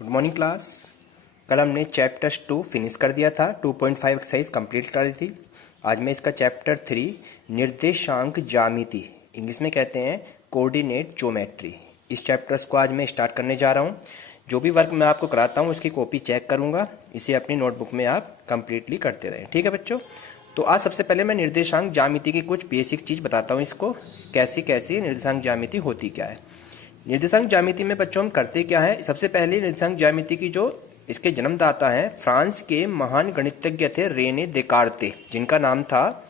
Good morning class. कल हमने chapter 2 finish कर दिया था, 2.5 एक्सरसाइज कंप्लीट कर दी थी। आज मैं इसका चैप्टर 3 निर्देशांक ज्यामिति, इंग्लिश में कहते हैं कोऑर्डिनेट ज्योमेट्री, इस चैप्टर्स को आज मैं स्टार्ट करने जा रहा हूँ। जो भी वर्क मैं आपको कराता हूँ उसकी कॉपी चेक करूँगा, इसे अपनी नोटबुक में आप कंप्लीटली करते रहें, ठीक है बच्चों। तो आज सबसे पहले मैं निर्देशांक ज्यामिति की कुछ बेसिक चीज़ बताता हूँ, इसको कैसी कैसी निर्देशांक ज्यामिति होती क्या है। निर्देशांक ज्यामिति में बच्चों हम करते क्या है, सबसे पहले निर्देशांक ज्यामिति की जो इसके जन्मदाता हैं फ्रांस के महान गणितज्ञ थे रेने देकार्ते, जिनका नाम था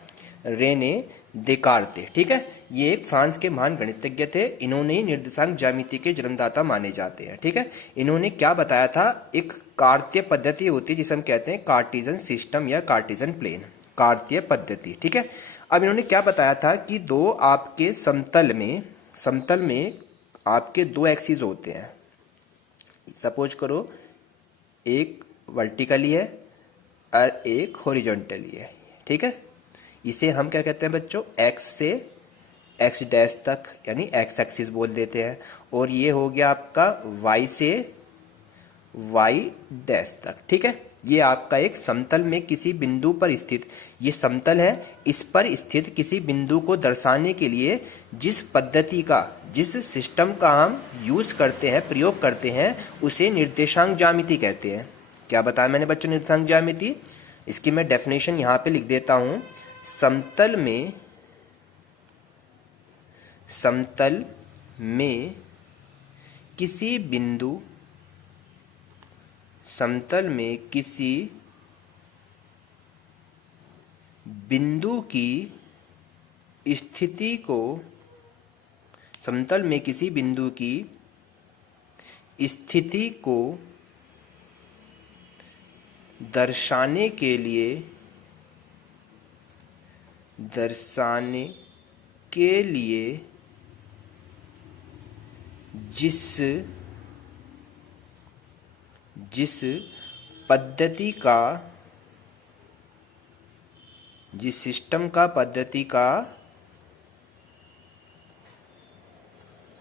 रेने देकार्ते, ठीक है। ये एक फ्रांस के महान गणितज्ञ थे, इन्होंने ही निर्देशांक ज्यामिति के जन्मदाता माने जाते हैं, ठीक है। इन्होंने क्या बताया था, एक कार्तीय पद्धति होती है जिसे हम कहते हैं कार्टिजन सिस्टम या कार्टिजन प्लेन, कार्तीय पद्धति, ठीक है। अब इन्होंने क्या बताया था कि दो आपके समतल में आपके दो एक्सिस होते हैं। सपोज करो एक वर्टिकली है और एक हॉरिजॉन्टली है, ठीक है। इसे हम क्या कहते हैं बच्चों, एक्स से एक्स डैश तक यानी एक्स एक्सिस बोल देते हैं, और ये हो गया आपका वाई से वाई डैश तक, ठीक है। ये आपका एक समतल में किसी बिंदु पर स्थित, ये समतल है, इस पर स्थित किसी बिंदु को दर्शाने के लिए जिस पद्धति का, जिस सिस्टम का हम यूज करते हैं, प्रयोग करते हैं, उसे निर्देशांक ज्यामिति कहते हैं। क्या बताया मैंने बच्चों निर्देशांक ज्यामिति, इसकी मैं डेफिनेशन यहां पे लिख देता हूं। समतल में किसी बिंदु, समतल में किसी बिंदु की स्थिति को, समतल में किसी बिंदु की स्थिति को दर्शाने के लिए जिस पद्धति का, जिस सिस्टम का, पद्धति का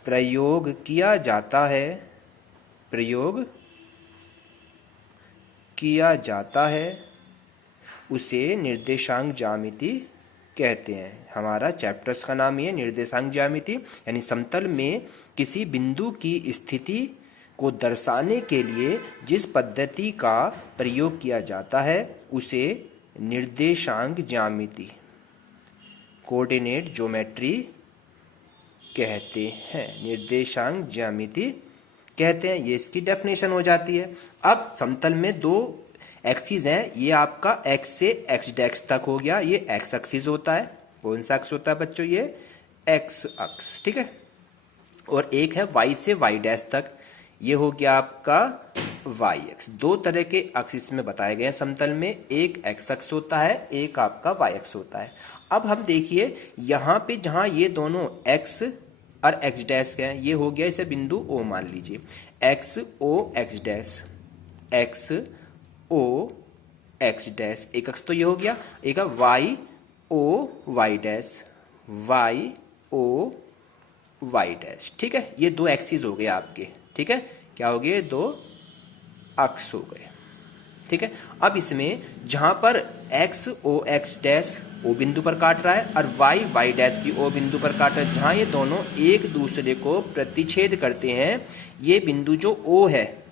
प्रयोग किया जाता है, उसे निर्देशांक ज्यामिति कहते हैं। हमारा चैप्टर्स का नाम ये निर्देशांक ज्यामिति, यानी समतल में किसी बिंदु की स्थिति को दर्शाने के लिए जिस पद्धति का प्रयोग किया जाता है उसे निर्देशांक ज्यामिति, कोऑर्डिनेट ज्योमेट्री कहते हैं, निर्देशांक ज्यामिति कहते हैं। ये इसकी डेफिनेशन हो जाती है। अब समतल में दो एक्सिस हैं, ये आपका एक्स से एक्स डैश तक हो गया, ये एक्स एक्सिस होता है। कौन सा एक्स होता है बच्चों, ये एक्स अक्ष, ठीक है। और एक है वाई से वाई डैश तक, ये हो गया आपका वाई एक्स। दो तरह के अक्ष इसमें बताए गए हैं समतल में, एक एक्स अक्ष होता है, एक आपका वाई अक्ष होता है। अब हम देखिए यहाँ पे जहां ये दोनों एक्स और एक्स डैश हैं, ये हो गया, इसे बिंदु ओ मान लीजिए, X O X dash, X O X dash, एक अक्ष तो ये हो गया। एक Y O Y dash, Y O Y dash, ठीक है। ये दो एक्सिस हो गए आपके, ठीक है। क्या हो गए, दो अक्ष हो गए, ठीक है। अब इसमें जहां पर x O X dash O बिंदु पर काट रहा है और वाई वाई डैश की ओ बिंदु पर काट रहा है, जहां ये दोनों एक दूसरे को प्रतिच्छेद करते हैं, ये बिंदु जो ओ है,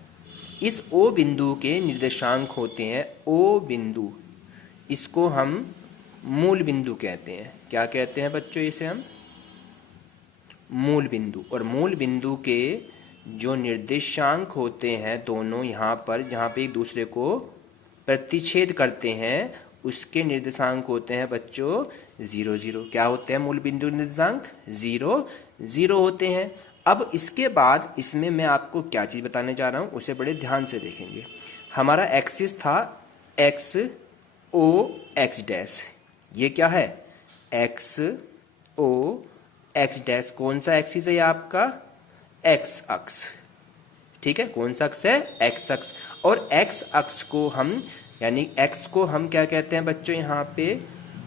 इस ओ बिंदु के निर्देशांक होते हैं ओ बिंदु, इसको हम मूल बिंदु कहते हैं। क्या कहते हैं बच्चों, इसे हम मूल बिंदु। और मूल बिंदु के जो निर्देशांक होते हैं दोनों यहाँ पर, जहाँ पे एक दूसरे को प्रतिच्छेद करते हैं, उसके निर्देशांक होते हैं बच्चों 0 0। क्या होते हैं मूल बिंदु निर्देशांक, 0 0 होते हैं। अब इसके बाद इसमें मैं आपको क्या चीज बताने जा रहा हूं, उसे बड़े ध्यान से देखेंगे। हमारा एक्सिस था एक्स ओ एक्स डैश, ये क्या है, एक्स ओ एक्स डैश। कौन सा एक्सिस है ये आपका, एक्स अक्ष, ठीक है। कौन सा अक्ष है, एक्स अक्ष। और एक्स अक्ष को हम, यानी एक्स को हम क्या कहते हैं बच्चों, यहाँ पे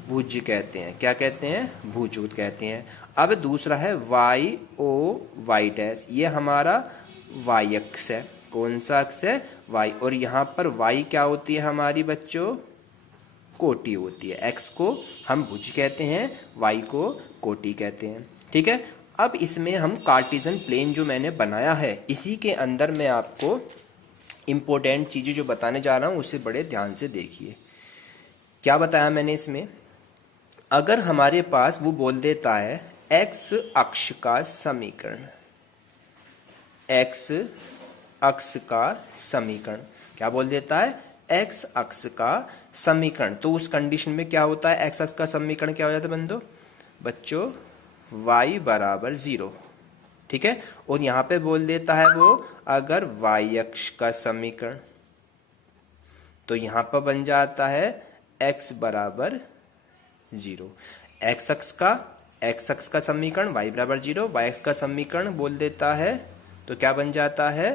भुज कहते हैं। क्या कहते हैं, भुज कहते हैं। अब दूसरा है वाई ओ वाई डैश, ये हमारा वाई अक्ष है। कौन सा अक्ष है, y। और यहाँ पर y क्या होती है हमारी बच्चों, कोटि होती है। x को हम भुज कहते हैं, y को कोटि कहते हैं। ठीक है, अब इसमें हम कार्टेशियन प्लेन जो मैंने बनाया है, इसी के अंदर मैं आपको इंपॉर्टेंट चीजें जो बताने जा रहा हूं उसे बड़े ध्यान से देखिए। क्या बताया मैंने इसमें, अगर हमारे पास वो बोल देता है x अक्ष का समीकरण, x अक्ष का समीकरण, क्या बोल देता है, x अक्ष का समीकरण, तो उस कंडीशन में क्या होता है, x अक्ष का समीकरण क्या हो जाता है बच्चों, y बराबर 0। ठीक है, और यहां पे बोल देता है वो अगर y अक्ष का समीकरण, तो यहां पर बन जाता है x बराबर 0। x अक्ष का समीकरण y बराबर 0, y अक्ष का समीकरण बोल देता है तो क्या बन जाता है,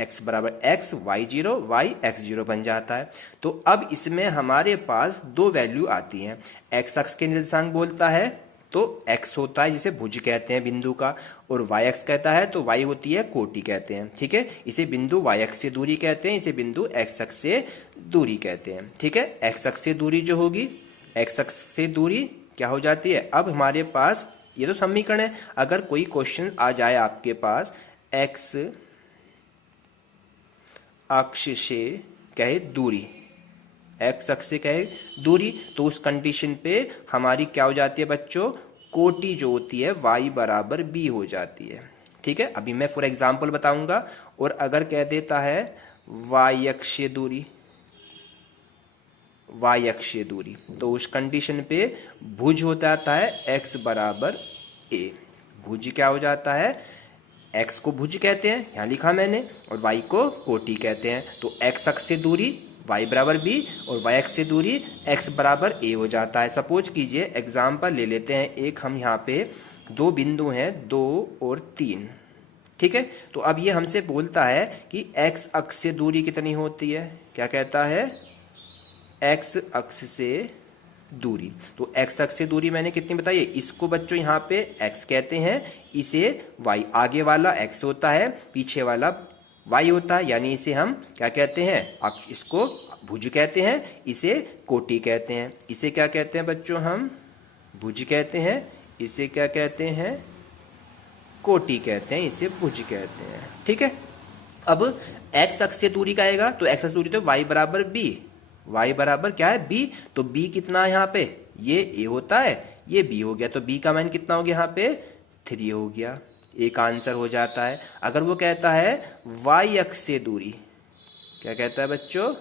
x बराबर x, y 0, y x 0 बन जाता है। तो अब इसमें हमारे पास दो वैल्यू आती हैं, x अक्ष के निर्देशांक बोलता है तो x होता है जिसे भुज कहते हैं बिंदु का, और y अक्ष कहता है तो y होती है कोटि कहते हैं। ठीक है, इसे बिंदु y अक्ष से दूरी कहते हैं, इसे बिंदु x अक्ष से दूरी कहते हैं। ठीक है, x अक्ष से दूरी जो होगी, x अक्ष से दूरी क्या हो जाती है, अब हमारे पास ये तो समीकरण है, अगर कोई क्वेश्चन आ जाए आपके पास x अक्ष से कहे दूरी, x अक्ष से कहे दूरी, तो उस कंडीशन पे हमारी क्या हो जाती है बच्चों, कोटि जो होती है y बराबर b हो जाती है। ठीक है, अभी मैं फॉर एग्जांपल बताऊंगा। और अगर कह देता है y अक्षीय दूरी, y अक्षीय दूरी, तो उस कंडीशन पे भुज हो जाता है x बराबर a। भुज क्या हो जाता है, x को भुज कहते हैं, यहां लिखा मैंने, और y को कोटि कहते हैं। तो x अक्ष से दूरी y बराबर b और y अक्ष से दूरी x बराबर a हो जाता है। सपोज कीजिए एग्जाम्पल ले लेते हैं एक, हम यहाँ पे दो बिंदु हैं 2 और 3। ठीक है, तो अब ये हमसे बोलता है कि x अक्ष से दूरी कितनी होती है, क्या कहता है, x अक्ष से दूरी। तो x अक्ष से दूरी मैंने कितनी बताई है, इसको बच्चों यहाँ पे x कहते हैं, इसे y, आगे वाला x होता है, पीछे वाला y होता है, यानी इसे हम क्या कहते हैं, इसको भुज कहते हैं, इसे कोटि कहते हैं। इसे क्या कहते हैं बच्चों, हम भुज कहते हैं, इसे क्या कहते हैं, कोटि कहते हैं, इसे भुज कहते हैं। ठीक है, अब x अक्ष से दूरी का आएगा तो x अक्ष दूरी तो y बराबर b, y बराबर क्या है b, तो b कितना है यहाँ पे, ये a होता है, ये b हो गया, तो b का मान कितना हो गया यहाँ पे 3 हो गया, एक आंसर हो जाता है। अगर वो कहता है y अक्ष से दूरी, क्या कहता है बच्चों,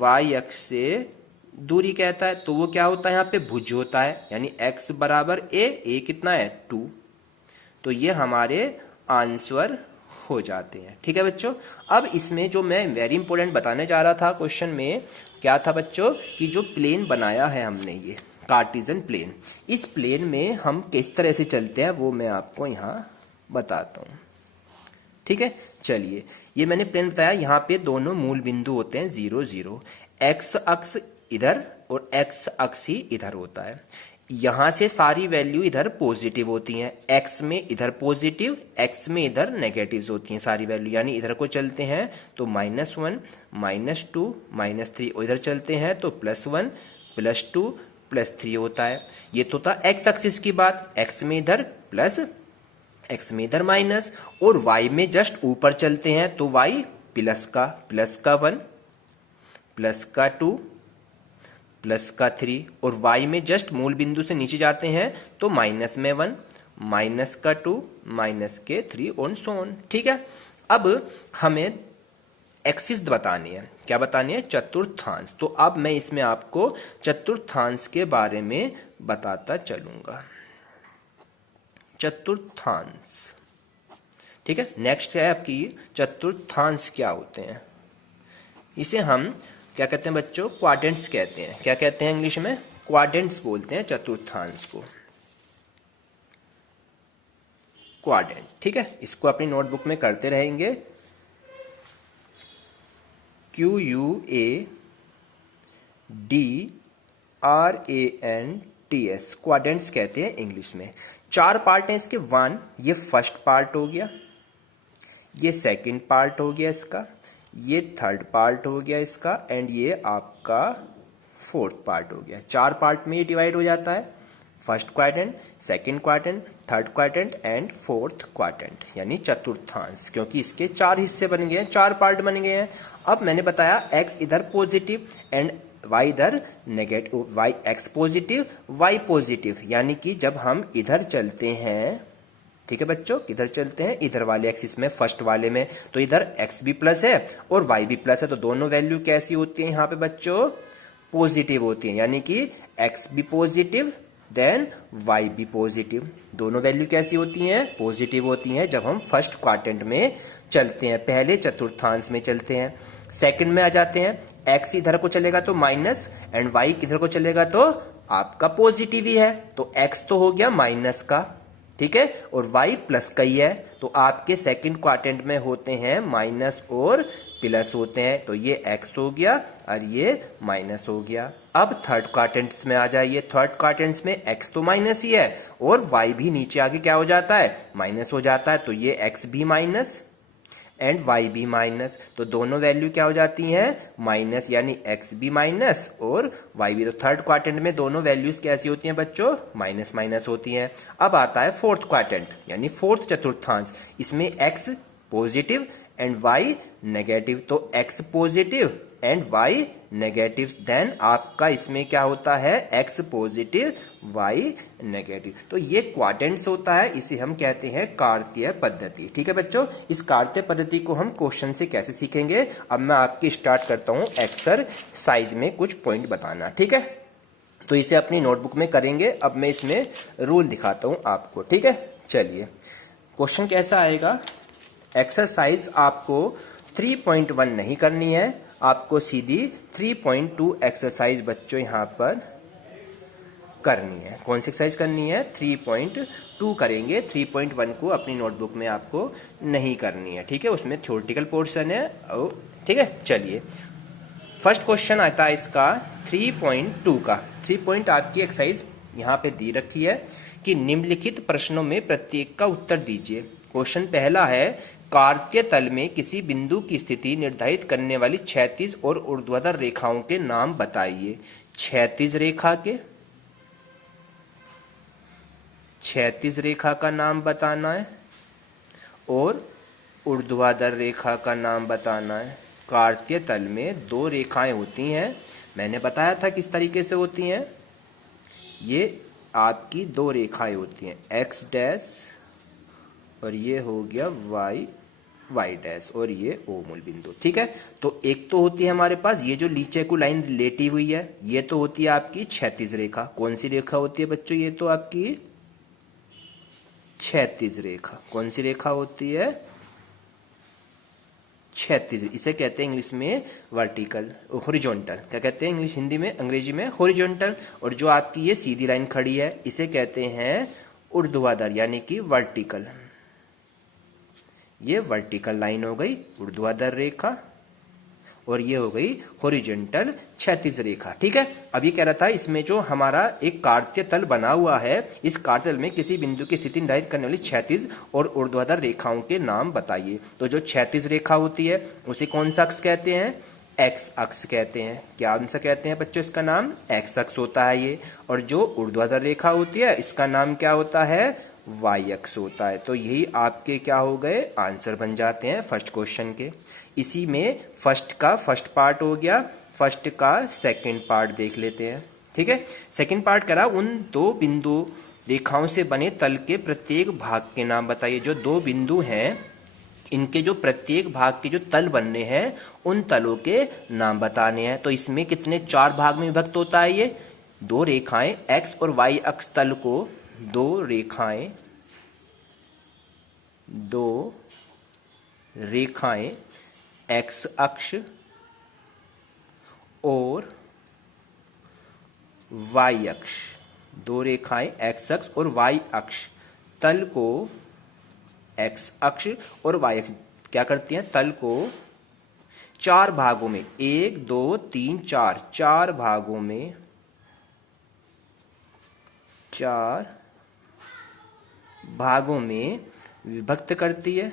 y अक्ष से दूरी कहता है, तो वो क्या होता है यहाँ पे भुज होता है, यानी x बराबर a कितना है 2, तो ये हमारे आंसर हो जाते हैं। ठीक है बच्चों, अब इसमें जो मैं वेरी इंपॉर्टेंट बताने जा रहा था क्वेश्चन में, क्या था बच्चों, कि जो प्लेन बनाया है हमने ये कार्टेशियन प्लेन, इस प्लेन में हम किस तरह से चलते हैं वो मैं आपको यहाँ बताता हूँ। ठीक है, चलिए, ये मैंने प्लेन बताया, यहाँ पे दोनों मूल बिंदु होते हैं 0 0, x अक्ष इधर और x अक्ष ही इधर होता है। यहां से सारी वैल्यू इधर पॉजिटिव होती हैं, x में इधर पॉजिटिव, x में इधर नेगेटिव होती हैं सारी वैल्यू, यानी इधर को चलते हैं तो -1 -2 -3, और इधर चलते हैं तो +1 +2 +3 होता है। ये तो था x एक्सिस की बात, x में इधर प्लस, x में इधर माइनस, और y में जस्ट ऊपर चलते हैं तो y प्लस का 1 प्लस का 2 प्लस का 3, और y में जस्ट मूल बिंदु से नीचे जाते हैं तो माइनस में 1 माइनस का 2 माइनस के 3 और सो ऑन। ठीक है, अब हमें एक्सिस बतानी है, क्या बतानी है, चतुर्थांश। तो अब मैं इसमें आपको चतुर्थांश के बारे में बताता चलूंगा, चतुर्थांश। ठीक है, नेक्स्ट है आपकी चतुर्थांश क्या होते हैं, इसे हम क्या कहते हैं बच्चों, क्वाड्रेंट्स कहते हैं। क्या कहते हैं इंग्लिश में, क्वाड्रेंट्स बोलते हैं चतुर्थांश को, क्वाड्रेंट। ठीक है, इसको अपनी नोटबुक में करते रहेंगे, QUADRANTS, क्वाड्रेंट्स कहते हैं इंग्लिश में। 4 पार्ट हैं इसके, 1 ये फर्स्ट पार्ट हो गया, ये सेकंड पार्ट हो गया इसका, ये थर्ड पार्ट हो गया इसका, एंड ये आपका फोर्थ पार्ट हो गया। 4 पार्ट में ये डिवाइड हो जाता है, first quadrant, second quadrant, third quadrant and fourth quadrant, यानी चतुर्थांश, क्योंकि इसके 4 हिस्से बन गए हैं, 4 पार्ट बन गए हैं। अब मैंने बताया x इधर पॉजिटिव एंड y इधर negative, y x positive y positive, यानी कि जब हम इधर चलते हैं, ठीक है बच्चों, किधर चलते हैं, इधर वाले एक्सिस में, फर्स्ट वाले में, तो इधर x भी प्लस है और y भी प्लस है, तो दोनों वैल्यू कैसी होती है यहाँ पे बच्चों, पॉजिटिव होती है, यानी कि x भी पॉजिटिव देन y भी पॉजिटिव। दोनों वैल्यू कैसी होती हैं, पॉजिटिव होती हैं जब हम फर्स्ट क्वाड्रेंट में चलते हैं, पहले चतुर्थांश में चलते हैं। सेकंड में आ जाते हैं, x इधर को चलेगा तो माइनस एंड y किधर को चलेगा तो आपका पॉजिटिव ही है, तो x तो हो गया माइनस का, ठीक है, और y प्लस का ही है, तो आपके सेकंड क्वाड्रेंट में होते हैं माइनस और प्लस होते हैं, तो ये x हो गया और ये माइनस हो गया। अब थर्ड क्वाड्रेंट्स में आ जाइए, थर्ड क्वाड्रेंट्स में x तो माइनस ही है और y भी नीचे आके क्या हो जाता है, माइनस हो जाता है, तो ये x भी माइनस एंड y भी माइनस, तो दोनों वैल्यू क्या हो जाती हैं, माइनस, यानी x भी माइनस और y भी। तो थर्ड क्वाड्रेंट में दोनों वैल्यूज कैसी होती हैं बच्चों, माइनस माइनस होती हैं। अब आता है फोर्थ क्वाड्रेंट, यानी फोर्थ चतुर्थांश, इसमें x positive and y negative, तो x positive and y negative, then आपका इसमें क्या होता है, x पॉजिटिव y नेगेटिव, तो ये क्वाड्रेंट्स होता है, इसे हम कहते हैं कार्तीय पद्धति। ठीक है बच्चों, इस कार्तीय पद्धति को हम क्वेश्चन से कैसे सीखेंगे, अब मैं आपकी स्टार्ट करता हूं एक्सरसाइज में कुछ पॉइंट बताना, ठीक है, तो इसे अपनी नोटबुक में करेंगे। अब मैं इसमें रूल दिखाता हूं आपको, ठीक है। चलिए, क्वेश्चन कैसा आएगा, एक्सरसाइज आपको 3.1 नहीं करनी है, आपको सीधी 3.2 एक्सरसाइज बच्चों यहां पर करनी है। कौन सी एक्सरसाइज करनी है, 3.2 करेंगे, 3.1 को अपनी नोटबुक में आपको नहीं करनी है, ठीक है, उसमें थ्योरेटिकल पोर्शन है, ठीक है। चलिए, फर्स्ट क्वेश्चन आता है इसका 3.2 का। 3 आपकी एक्सरसाइज यहाँ पे दी रखी है कि निम्नलिखित प्रश्नों में प्रत्येक का उत्तर दीजिए। क्वेश्चन पहला है, कार्तीय तल में किसी बिंदु की स्थिति निर्धारित करने वाली क्षैतिज और ऊर्ध्वाधर रेखाओं के नाम बताइए। क्षैतिज रेखा के, क्षैतिज रेखा का नाम बताना है और ऊर्ध्वाधर रेखा का नाम बताना है। कार्तीय तल में 2 रेखाएं होती हैं, मैंने बताया था किस तरीके से होती हैं, ये आपकी 2 रेखाएं होती हैं, x डैश और ये हो गया y डैश और ये ओ मूल बिंदु, ठीक है। तो एक तो होती है हमारे पास ये जो नीचे को लाइन लेटी हुई है, ये तो होती है आपकी क्षैतिज रेखा। कौन सी रेखा होती है बच्चों, ये तो आपकी क्षैतिज रेखा। कौन सी रेखा होती है, क्षैतिज, इसे कहते हैं इंग्लिश में वर्टिकल, हॉरिजॉन्टल, क्या कहते हैं इंग्लिश, हिंदी में, अंग्रेजी में हॉरिजॉन्टल। और जो आपकी ये सीधी लाइन खड़ी है इसे कहते हैं ऊर्ध्वाधर, यानी कि वर्टिकल। ये वर्टिकल लाइन हो गई ऊर्ध्वाधर रेखा और ये हो गई हॉरिजॉन्टल क्षैतिज रेखा, ठीक है। अब ये कह रहा था इसमें जो हमारा एक कार्तीय तल बना हुआ है, इस कार्तीय तल में किसी बिंदु की स्थिति निर्धारित करने वाली क्षैतिज और ऊर्ध्वाधर रेखाओं के नाम बताइए। तो जो क्षैतिज रेखा होती है उसे कौन सा अक्ष कहते हैं, एक्स अक्ष कहते हैं। क्या आंसर कहते हैं बच्चों, इसका नाम एक्स अक्ष होता है ये। और जो ऊर्ध्वाधर रेखा होती है इसका नाम क्या होता है, वाई अक्ष होता है। तो यही आपके क्या हो गए, आंसर बन जाते हैं फर्स्ट क्वेश्चन के। इसी में फर्स्ट का फर्स्ट पार्ट हो गया, फर्स्ट का सेकंड पार्ट देख लेते हैं, ठीक है। सेकंड पार्ट करा, उन 2 बिंदु रेखाओं से बने तल के प्रत्येक भाग के नाम बताइए। जो 2 बिंदु हैं इनके जो प्रत्येक भाग के जो तल बनने हैं उन तलों के नाम बताने हैं। तो इसमें कितने 4 भाग में विभक्त होता है ये, 2 रेखाएं एक्स और वाई अक्ष तल को, 2 रेखाएं, 2 रेखाएं एक्स अक्ष और वाई अक्ष, 2 रेखाएं एक्स अक्ष और वाई अक्ष तल को, एक्स अक्ष और वाई अक्ष क्या करती हैं, तल को 4 भागों में, 1 2 3 4, 4 भागों में, 4 भागों में विभक्त करती है।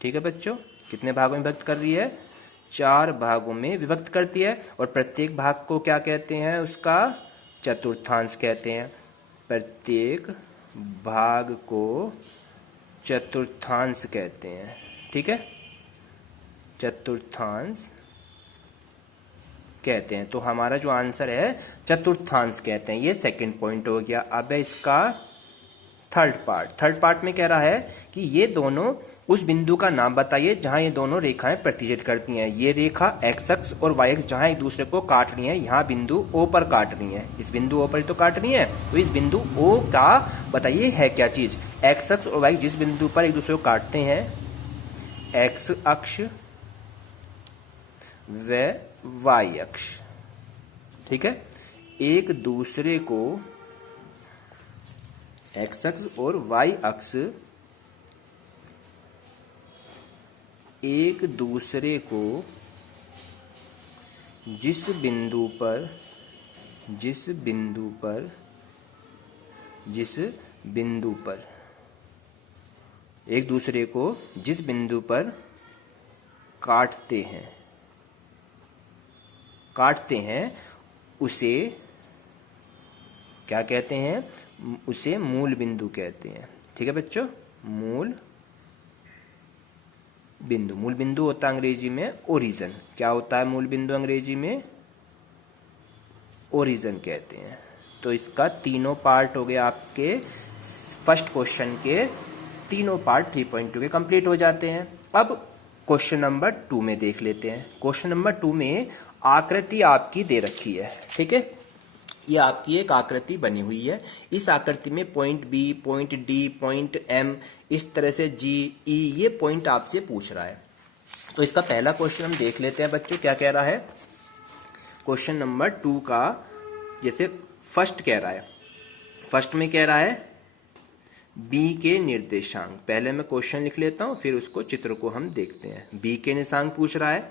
ठीक है बच्चों, कितने भागों में विभक्त कर रही है? 4 भागों में विभक्त करती है। और प्रत्येक भाग को क्या कहते हैं? उसका चतुर्थांश कहते हैं। प्रत्येक भाग को चतुर्थांश कहते हैं। ठीक है, चतुर्थांश कहते हैं। तो हमारा जो आंसर है चतुर्थांश कहते हैं। ये सेकंड पॉइंट हो गया। अब है इसका थर्ड पार्ट में कह रहा है कि ये दोनों उस बिंदु का नाम बताइए जहां ये दोनों रेखाएं प्रतिच्छेद करती हैं। ये रेखा एक्स अक्ष और वाई अक्ष जहां एक दूसरे को काट रही हैं, यहाँ बिंदु ओ पर काट रही हैं। इस बिंदु ओ पर तो काट रही हैं, तो इस बिंदु ओ का बताइए है क्या चीज? एक्स अक्ष और वाई जिस बिंदु पर एक दूसरे को काटते हैं, एक्स अक्ष व वाई अक्ष। ठीक है, एक दूसरे को एक्स अक्ष और वाई अक्ष एक दूसरे को जिस बिंदु पर एक दूसरे को जिस बिंदु पर काटते हैं उसे क्या कहते हैं? उसे मूल बिंदु कहते हैं। ठीक है बच्चों, मूल बिंदु होता है अंग्रेजी में ओरिजिन। क्या होता है मूल बिंदु अंग्रेजी में? ओरिजिन कहते हैं। तो इसका तीनों पार्ट हो गए आपके फर्स्ट क्वेश्चन के, तीनों पार्ट 3.2 के कंप्लीट हो जाते हैं। अब क्वेश्चन नंबर 2 में देख लेते हैं। क्वेश्चन नंबर 2 में आकृति आपकी दे रखी है। ठीक है, ये आपकी एक आकृति बनी हुई है। इस आकृति में point B, point D, point M, इस तरह से जी, ई, ये पॉइंट आपसे पूछ रहा है। तो इसका पहला क्वेश्चन हम देख लेते हैं बच्चों, क्या कह रहा है। क्वेश्चन नंबर 2 का जैसे फर्स्ट कह रहा है, फर्स्ट में कह रहा है बी के निर्देशांक। पहले मैं क्वेश्चन लिख लेता हूं, फिर उसको चित्र को हम देखते हैं। बी के निर्देशांक पूछ रहा है।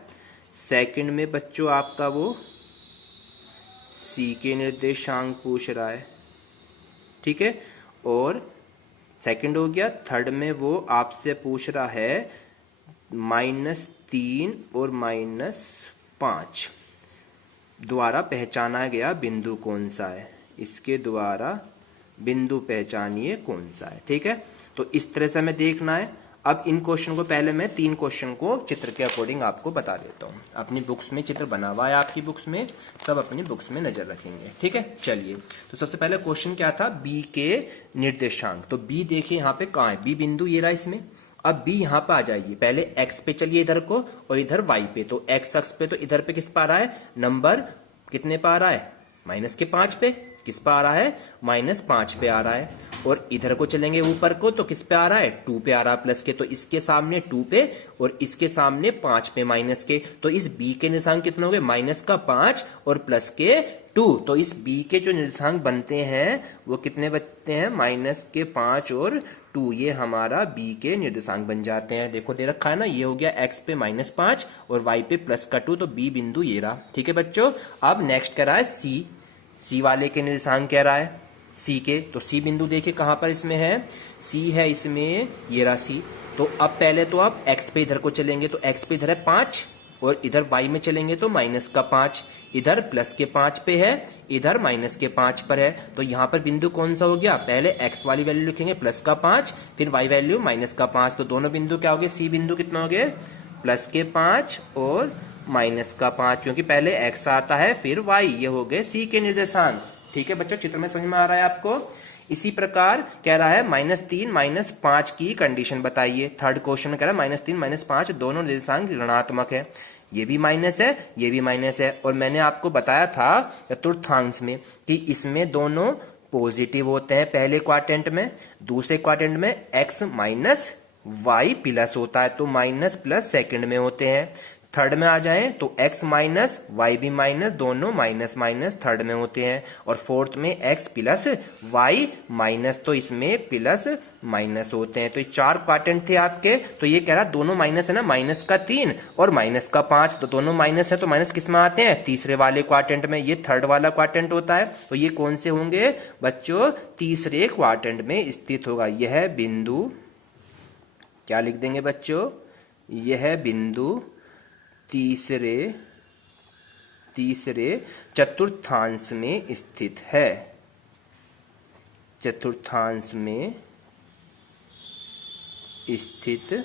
सेकंड में बच्चों आपका वो सी के निर्देशांक पूछ रहा है। ठीक है, और सेकंड हो गया। थर्ड में वो आपसे पूछ रहा है -3 और -5 द्वारा पहचाना गया बिंदु कौन सा है? इसके द्वारा बिंदु पहचानिए कौन सा है। ठीक है, तो इस तरह से हमें देखना है। अब इन क्वेश्चन को पहले मैं 3 क्वेश्चन को चित्र के अकॉर्डिंग आपको बता देता हूँ। अपनी बुक्स में चित्र बना हुआ है, आपकी बुक्स में, सब अपनी बुक्स में नजर रखेंगे। ठीक है, चलिए। तो सबसे पहले क्वेश्चन क्या था? बी के निर्देशांक। तो बी देखिए यहाँ पे कहाँ है? बी बिंदु ये रहा इसमें। अब बी यहाँ पे आ जाइए, पहले एक्स पे चलिए इधर को, और इधर वाई पे। तो एक्स अक्ष पे, तो इधर पे किस पे आ रहा है? नंबर कितने पे आ रहा है? -5 पे। किस पे आ रहा है? -5 पे आ रहा है। और इधर को चलेंगे ऊपर को, तो किस पे आ रहा है? 2 पे आ रहा है प्लस के। तो इसके सामने 2 पे और इसके सामने 5 पे माइनस के। तो इस बी के निर्देशांक कितने हो गए? -5 और +2। तो इस बी के जो निर्देशांक बनते हैं वो कितने बनते हैं? -5 और 2। ये हमारा बी के निर्देशांक बन जाते हैं। देखो दे रखा है ना, ये हो गया एक्स पे -5 और वाई पे +2। तो बी बिंदु ये रहा। ठीक है बच्चों, अब नेक्स्ट कह रहा है सी वाले के निर्देशांक कह रहा है सी के। तो सी बिंदु देखिए कहां पर इसमें है? सी है इसमें, ये रहा सी। तो अब पहले तो आप एक्स पे इधर को चलेंगे, तो एक्स पे इधर है 5, और इधर वाई में चलेंगे तो -5, इधर +5 पे है, इधर -5 पर है। तो यहाँ पर बिंदु कौन सा हो गया? पहले एक्स वाली वैल्यू लिखेंगे +5, फिर वाई वैल्यू -5। तो दोनों बिंदु क्या हो गए? सी बिंदु कितना हो गए? +5 और -5, क्योंकि पहले एक्स आता है फिर वाई। ये हो गए सी के निर्देशांक। ठीक है बच्चों, चित्र में समझ में आ रहा है आपको? इसी प्रकार कह रहा है -3 -5 की कंडीशन बताइए। थर्ड क्वेश्चन में कह रहा है -3 -5 दोनों निर्देशांक ऋणात्मक है। ये भी माइनस है, ये भी माइनस है। और मैंने आपको बताया था चतुर्थांश में कि इसमें दोनों पॉजिटिव होते हैं पहले क्वाड्रेंट में, दूसरे क्वाड्रेंट में x माइनस वाई प्लस होता है। तो माइनस प्लस सेकंड में होते हैं। थर्ड में आ जाएं तो x माइनस वाई भी माइनस, दोनों माइनस माइनस थर्ड में होते हैं। और फोर्थ में x प्लस वाई माइनस, तो इसमें प्लस माइनस होते हैं। तो ये 4 क्वाड्रेंट थे आपके। तो ये कह रहा दोनों माइनस है ना, -3 और -5। तो दोनों माइनस है, तो माइनस किस में आते हैं? तीसरे वाले क्वाड्रेंट में। ये थर्ड वाला क्वाड्रेंट होता है। तो ये कौन से होंगे बच्चों? तीसरे क्वाड्रेंट में स्थित होगा। यह बिंदु क्या लिख देंगे बच्चों? यह बिंदु तीसरे चतुर्थांश में स्थित है। चतुर्थांश में स्थित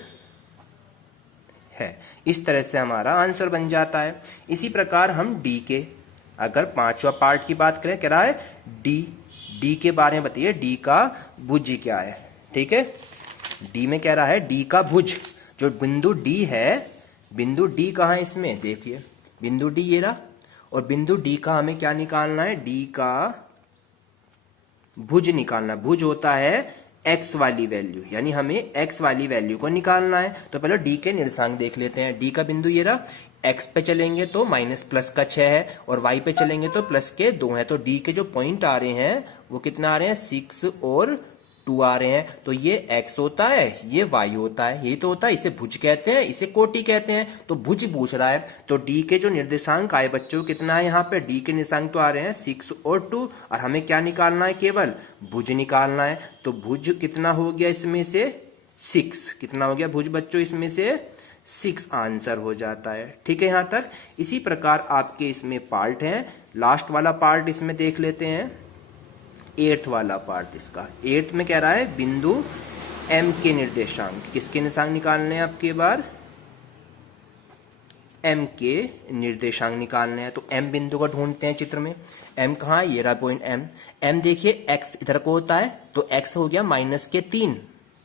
है। इस तरह से हमारा आंसर बन जाता है। इसी प्रकार हम डी के, अगर पांचवा पार्ट की बात करें, कह रहा है डी के बारे में बताइए, डी का भुज क्या है। ठीक है, डी में कह रहा है डी का भुज, जो बिंदु डी है, बिंदु डी कहाँ है इसमें, देखिए बिंदु डी ये रहा, और बिंदु डी का हमें क्या निकालना है, डी का भुज निकालना। भुज होता है x वाली वैल्यू, यानी हमें x वाली वैल्यू को निकालना है। तो पहले d के निर्देशांक देख लेते हैं। d का बिंदु ये रहा, x पे चलेंगे तो माइनस प्लस का 6 है, और y पे चलेंगे तो प्लस के 2 है। तो d के जो पॉइंट आ रहे हैं वो कितना आ रहे हैं, 6 और 2 आ रहे हैं। तो ये x होता है, ये y होता है, यही तो होता है। इसे भुज कहते हैं, इसे कोटि कहते हैं। तो भुज पूछ रहा है, तो d के जो निर्देशांक आए बच्चों कितना है, यहाँ पे d के निर्देशांक तो आ रहे हैं 6 और 2, और हमें क्या निकालना है, केवल भुज निकालना है। तो भुज कितना हो गया इसमें से, 6। कितना हो गया भुज बच्चों इसमें से, 6 आंसर हो जाता है। ठीक है, यहाँ तक। इसी प्रकार आपके इसमें पार्ट हैं, लास्ट वाला पार्ट इसमें देख लेते हैं, 8th वाला पार्ट इसका। 8th में कह रहा है बिंदु M के निर्देशांक, किसके निर्देशांक निकालने हैं आपके बार, M के निर्देशांक निकालने हैं। तो M बिंदु को ढूंढते हैं चित्र में। M कहाँ है, ये रहा पॉइंट M। M देखिए x इधर को होता है, तो x हो गया -3।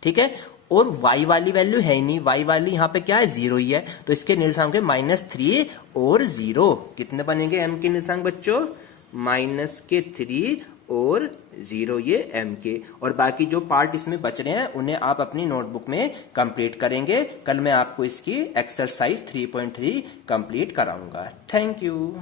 ठीक है, और y वाली वैल्यू है ही नहीं, y वाली यहाँ पे क्या है, 0 ही है। तो इसके निर्देशांक है -3 और 0। कितने बनेंगे M के निर्देशांक बच्चों, -3 और 0, ये M के। और बाकी जो पार्ट इसमें बच रहे हैं उन्हें आप अपनी नोटबुक में कंप्लीट करेंगे। कल मैं आपको इसकी एक्सरसाइज 3.3 कंप्लीट कराऊंगा। Thank you.